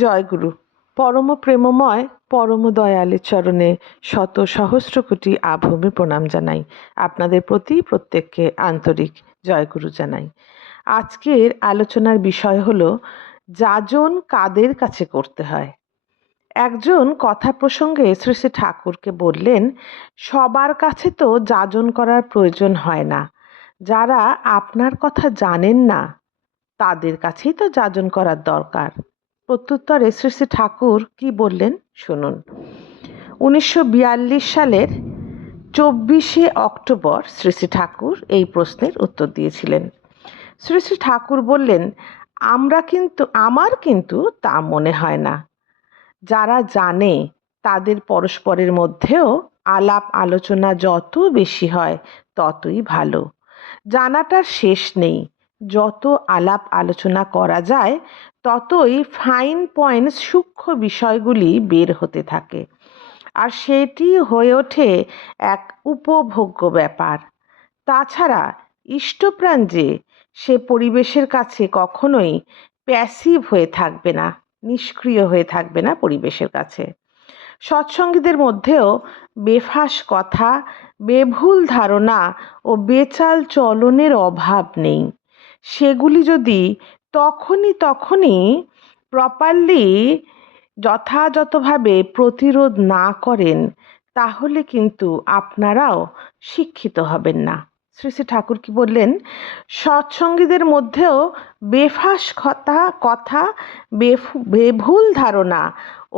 জয়গুরু। পরম প্রেমময় পরম দয়ালের চরণে শত সহস্র কোটি আভূমি প্রণাম জানাই। আপনাদের প্রতি প্রত্যেককে আন্তরিক জয়গুরু জানাই। আজকের আলোচনার বিষয় হলো যাজন কাদের কাছে করতে হয়। একজন কথা প্রসঙ্গে শ্রী শ্রী ঠাকুরকে বললেন, সবার কাছে তো যাজন করার প্রয়োজন হয় না, যারা আপনার কথা জানেন না তাদের কাছেই তো যাজন করার দরকার। প্রত্যুত্তরে শ্রী শ্রী ঠাকুর কি বললেন শুনুন। 1942 সালের 24শে অক্টোবর শ্রী শ্রী ঠাকুর এই প্রশ্নের উত্তর দিয়েছিলেন। শ্রী শ্রী ঠাকুর বললেন, আমার কিন্তু তা মনে হয় না। যারা জানে তাদের পরস্পরের মধ্যেও আলাপ আলোচনা যত বেশি হয় ততই ভালো। জানাটার শেষ নেই, যত আলাপ আলোচনা করা যায় ততই ফাইন পয়েন্টস, সূক্ষ্ম বিষয়গুলি বের হতে থাকে, আর সেটি হয়ে ওঠে এক উপভোগ্য ব্যাপার। তাছাড়া ইষ্টপ্রাণ যে সে পরিবেশের কাছে কখনোই প্যাসিভ হয়ে থাকবে না, নিষ্ক্রিয় হয়ে থাকবে না পরিবেশের কাছে। সৎসঙ্গীদের মধ্যেও বেফাস কথা, বেভুল ধারণা ও বেচাল চলনের অভাব নেই। সেগুলি যদি তখনই প্রপারলি যথাযথভাবে প্রতিরোধ না করেন তাহলে কিন্তু আপনারাও শিক্ষিত হবেন না। শ্রী শ্রী ঠাকুর কি বললেন? সৎসঙ্গীদের মধ্যেও বেফাস কথা, বেভুল ধারণা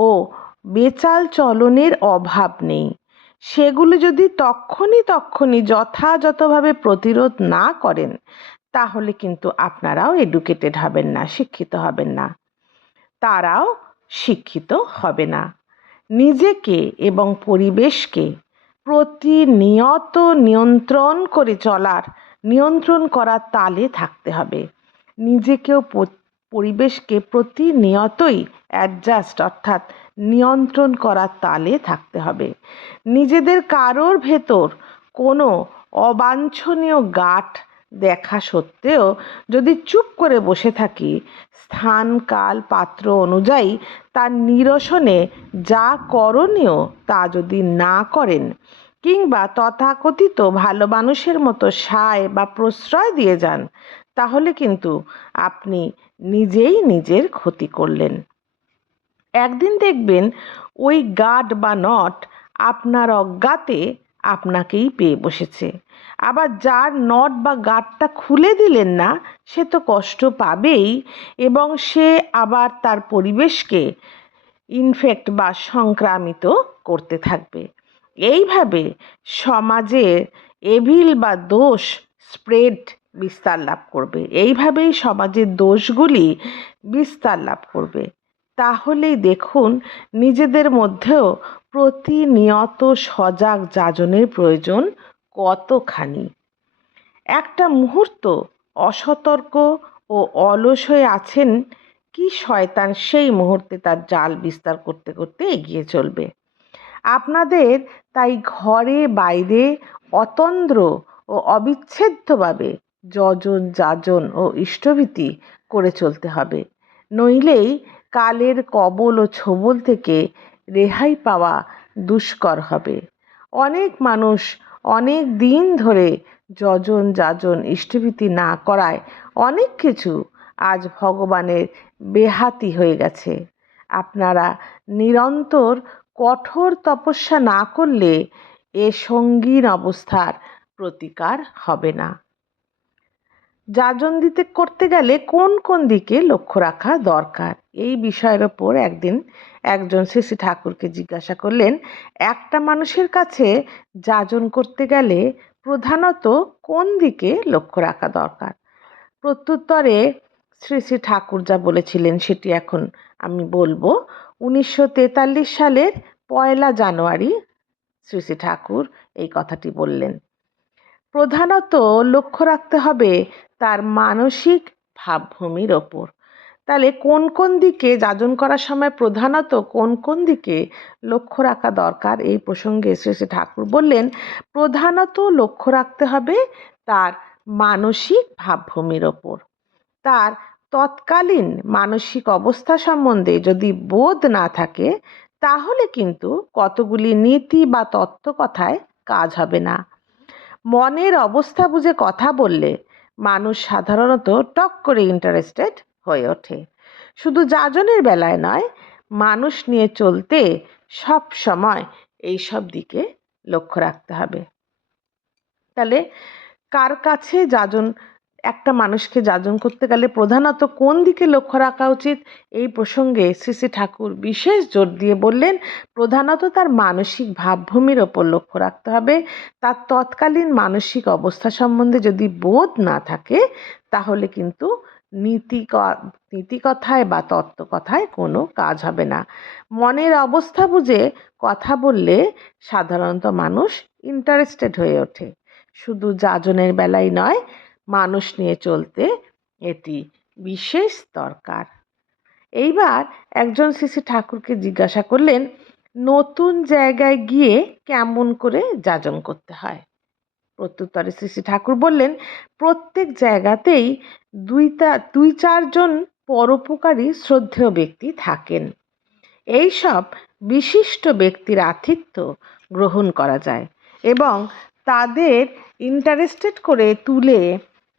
ও বেচাল চলনের অভাব নেই। সেগুলি যদি তখনই যথাযথভাবে প্রতিরোধ না করেন তাহলে কিন্তু আপনারাও এডুকেটেড হবেন না, শিক্ষিত হবেন না, তারাও শিক্ষিত হবে না। নিজেকে এবং পরিবেশকে প্রতিনিয়ত নিয়ন্ত্রণ করার তালে থাকতে হবে। নিজেকেও পরিবেশকে প্রতিনিয়তই অ্যাডজাস্ট অর্থাৎ নিয়ন্ত্রণ করার তালে থাকতে হবে। নিজেদের কারোর ভেতর কোনো অবাঞ্ছনীয় গাঁট দেখা সত্ত্বেও যদি চুপ করে বসে থাকি, স্থান কাল পাত্র অনুযায়ী তার নিরসনে যা করণীয় তা যদি না করেন, কিংবা তথাকথিত ভালো মানুষের মতো সায় বা প্রশ্রয় দিয়ে যান, তাহলে কিন্তু আপনি নিজেই নিজের ক্ষতি করলেন। একদিন দেখবেন ওই গার্ড বা নট আপনার অজ্ঞাতে আপনাকেই পেয়ে বসেছে। আবার যার নট বা গার্ডটা খুলে দিলেন না সে তো কষ্ট পাবেই, এবং সে আবার তার পরিবেশকে ইনফেক্ট বা সংক্রামিত করতে থাকবে। এইভাবে সমাজে এভিল বা দোষ স্প্রেড বিস্তার লাভ করবে। এইভাবেই সমাজের দোষগুলি বিস্তার লাভ করবে। তাহলেই দেখুন নিজেদের মধ্যেও প্রতিনিয়ত সজাগ যাজনের প্রয়োজন কতখানি। একটা মুহূর্ত অসতর্ক ও অলস হয়ে আছেন কি শয়তান সেই মুহূর্তে তার জাল বিস্তার করতে করতে এগিয়ে চলবে। আপনাদের তাই ঘরে বাইরে অতন্দ্র ও অবিচ্ছেদ্যভাবে যজন যাজন ও ইষ্টভীতি করে চলতে হবে। নইলেই কালের কবল ও ছোবল থেকে রেহাই পাওয়া দুষ্কর হবে। অনেক মানুষ অনেক দিন ধরে যজন যাজন ইষ্টভীতি না করায় অনেক কিছু আজ ভগবানের বেহাতি হয়ে গেছে। আপনারা নিরন্তর কঠোর তপস্যা না করলে এ সঙ্গীন অবস্থার প্রতিকার হবে না। যাজন করতে গেলে কোন দিকে লক্ষ্য রাখা দরকার, এই বিষয়ের ওপর একদিন একজন শ্রী শ্রী ঠাকুরকে জিজ্ঞাসা করলেন, একটা মানুষের কাছে যাজন করতে গেলে প্রধানত কোন দিকে লক্ষ্য রাখা দরকার? প্রত্যুত্তরে শ্রী শ্রী ঠাকুর যা বলেছিলেন সেটি এখন আমি বলবো। 1943 সালের 1 জানুয়ারি শ্রী শ্রী ঠাকুর এই কথাটি বললেন। প্রধানত লক্ষ্য রাখতে হবে তার মানসিক ভাবভূমির ওপর। তাহলে কোন দিকে যাজন করার সময় প্রধানত কোন দিকে লক্ষ্য রাখা দরকার, এই প্রসঙ্গে শ্রী শ্রী ঠাকুর বললেন প্রধানত লক্ষ্য রাখতে হবে তার মানসিক ভাবভূমির ওপর, তার তৎকালীন মানসিক অবস্থা সম্বন্ধে যদি বোধ না থাকে, তাহলে কিন্তু কতগুলি নীতি বা তত্ত্বকথায় কাজ হবে না। মনের অবস্থা বুঝে কথা বললে মানুষ সাধারণত টক করে ইন্টারেস্টেড হয়ে ওঠে। শুধু যাজনের বেলায় নয়, মানুষ নিয়ে চলতে সব সময় এইসব দিকে লক্ষ্য রাখতে হবে। তাহলে কার কাছে যাজন, একটা মানুষকে যাজন করতে গেলে প্রধানত কোন দিকে লক্ষ্য রাখা উচিত, এই প্রসঙ্গে শ্রী শ্রী ঠাকুর বিশেষ জোর দিয়ে বললেন, প্রধানত তার মানসিক ভাবভূমির ওপর লক্ষ্য রাখতে হবে। তার তৎকালীন মানসিক অবস্থা সম্বন্ধে যদি বোধ না থাকে, তাহলে কিন্তু নীতিকথায় বা তত্ত্বকথায় কোনো কাজ হবে না। মনের অবস্থা বুঝে কথা বললে সাধারণত মানুষ ইন্টারেস্টেড হয়ে ওঠে। শুধু যাজনের বেলায় নয়, মানুষ নিয়ে চলতে এটি বিশেষ দরকার। এইবার একজন শ্রী শ্রী ঠাকুরকে জিজ্ঞাসা করলেন, নতুন জায়গায় গিয়ে কেমন করে যাজন করতে হয়? প্রত্যুত্তরে শ্রী শ্রী ঠাকুর বললেন, প্রত্যেক জায়গাতেই দুই চারজন পরোপকারী শ্রদ্ধেয় ব্যক্তি থাকেন। এইসব বিশিষ্ট ব্যক্তির আতিথ্য গ্রহণ করা যায় এবং তাদের ইন্টারেস্টেড করে তুলে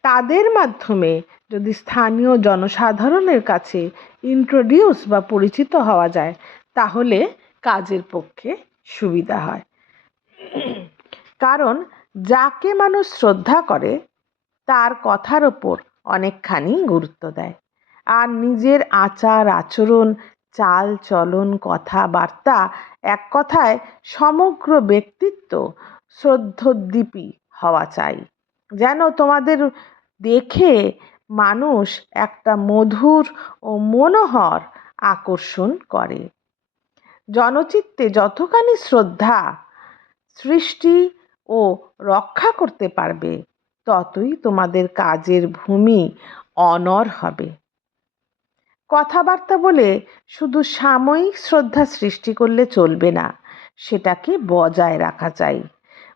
তাদের মাধ্যমে যদি স্থানীয় জনসাধারণের কাছে ইন্ট্রোডিউস বা পরিচিত হওয়া যায়, তাহলে কাজের পক্ষে সুবিধা হয়। কারণ যাকে মানুষ শ্রদ্ধা করে তার কথার ওপর অনেকখানি গুরুত্ব দেয়, আর নিজের আচার আচরণ, চাল চলন, কথাবার্তা, এক কথায় সমগ্র ব্যক্তিত্ব শ্রদ্ধোদ্দীপী হওয়া চাই, যেন তোমাদের দেখে মানুষ একটা মধুর ও মনোহর আকর্ষণ করে। জনচিত্তে যতখানি শ্রদ্ধা সৃষ্টি ও রক্ষা করতে পারবে, ততই তোমাদের কাজের ভূমি অনর হবে। কথাবার্তা বলে শুধু সাময়িক শ্রদ্ধা সৃষ্টি করলে চলবে না, সেটাকে বজায় রাখা চাই।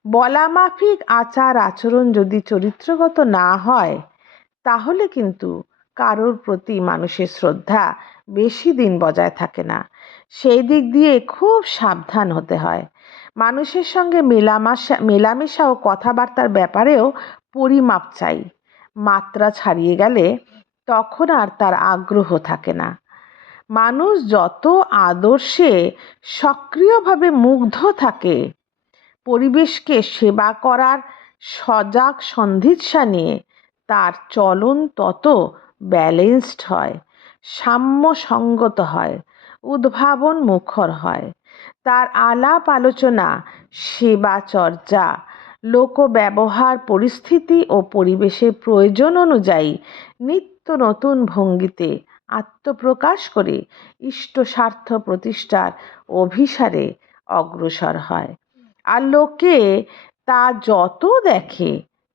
বলা মাফিক আচার আচরণ যদি চরিত্রগত না হয়, তাহলে কিন্তু কারোর প্রতি মানুষের শ্রদ্ধা বেশি দিন বজায় থাকে না। সেই দিক দিয়ে খুব সাবধান হতে হয়। মানুষের সঙ্গে মেলামেশা ও কথাবার্তার ব্যাপারেও পরিমাপ চাই। মাত্রা ছাড়িয়ে গেলে তখন আর তার আগ্রহ থাকে না। মানুষ যত আদর্শে সক্রিয়ভাবে মুগ্ধ থাকে, পরিবেশকে সেবা করার সজাগ সন্ধিৎসা নিয়ে তার চলন তত ব্যালেন্সড হয়, সাম্যসঙ্গত হয়, উদ্ভাবন মুখর হয়। তার আলাপ আলোচনা, সেবা চর্চা, লোক ব্যবহার, পরিস্থিতি ও পরিবেশের প্রয়োজন অনুযায়ী নিত্য নতুন ভঙ্গিতে আত্মপ্রকাশ করে ইষ্ট স্বার্থ প্রতিষ্ঠার অভিসারে অগ্রসর হয়। আর লোকে তা যত দেখে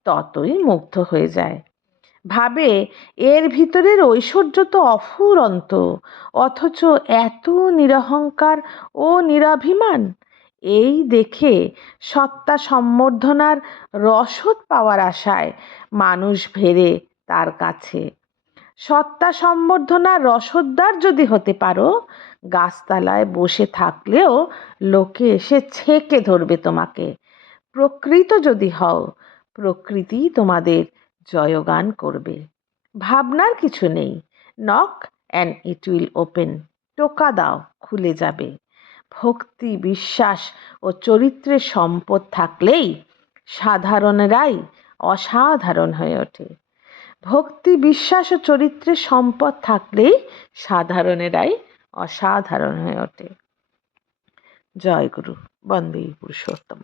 ততই মুগ্ধ হয়ে যায়, ভাবে এর ভিতরের ঐশ্বর্য তো অফুরন্ত, অথচ এত নিরহংকার ও নিরাভিমান। এই দেখে সত্তা সম্বর্ধনার রসদ পাওয়ার আশায় মানুষ ভেড়ে তার কাছে। সত্তা সম্বর্ধনার রসদদার যদি হতে পারো, গাছতলায় বসে থাকলেও লোকে এসে ছেঁকে ধরবে তোমাকে। প্রকৃত যদি হও, প্রকৃতি তোমাদের জয়গান করবে। ভাবনার কিছু নেই। Knock and it will open. টোকা দাও, খুলে যাবে। ভক্তি, বিশ্বাস ও চরিত্রের সম্পদ থাকলেই সাধারণেরাই অসাধারণ হয়ে ওঠে। ভক্তি, বিশ্বাস ও চরিত্রের সম্পদ থাকলেই সাধারণেরাই অসাধারণ হয়ে ওঠে। জয় গুরু। বন্দে পুরুষোত্তম।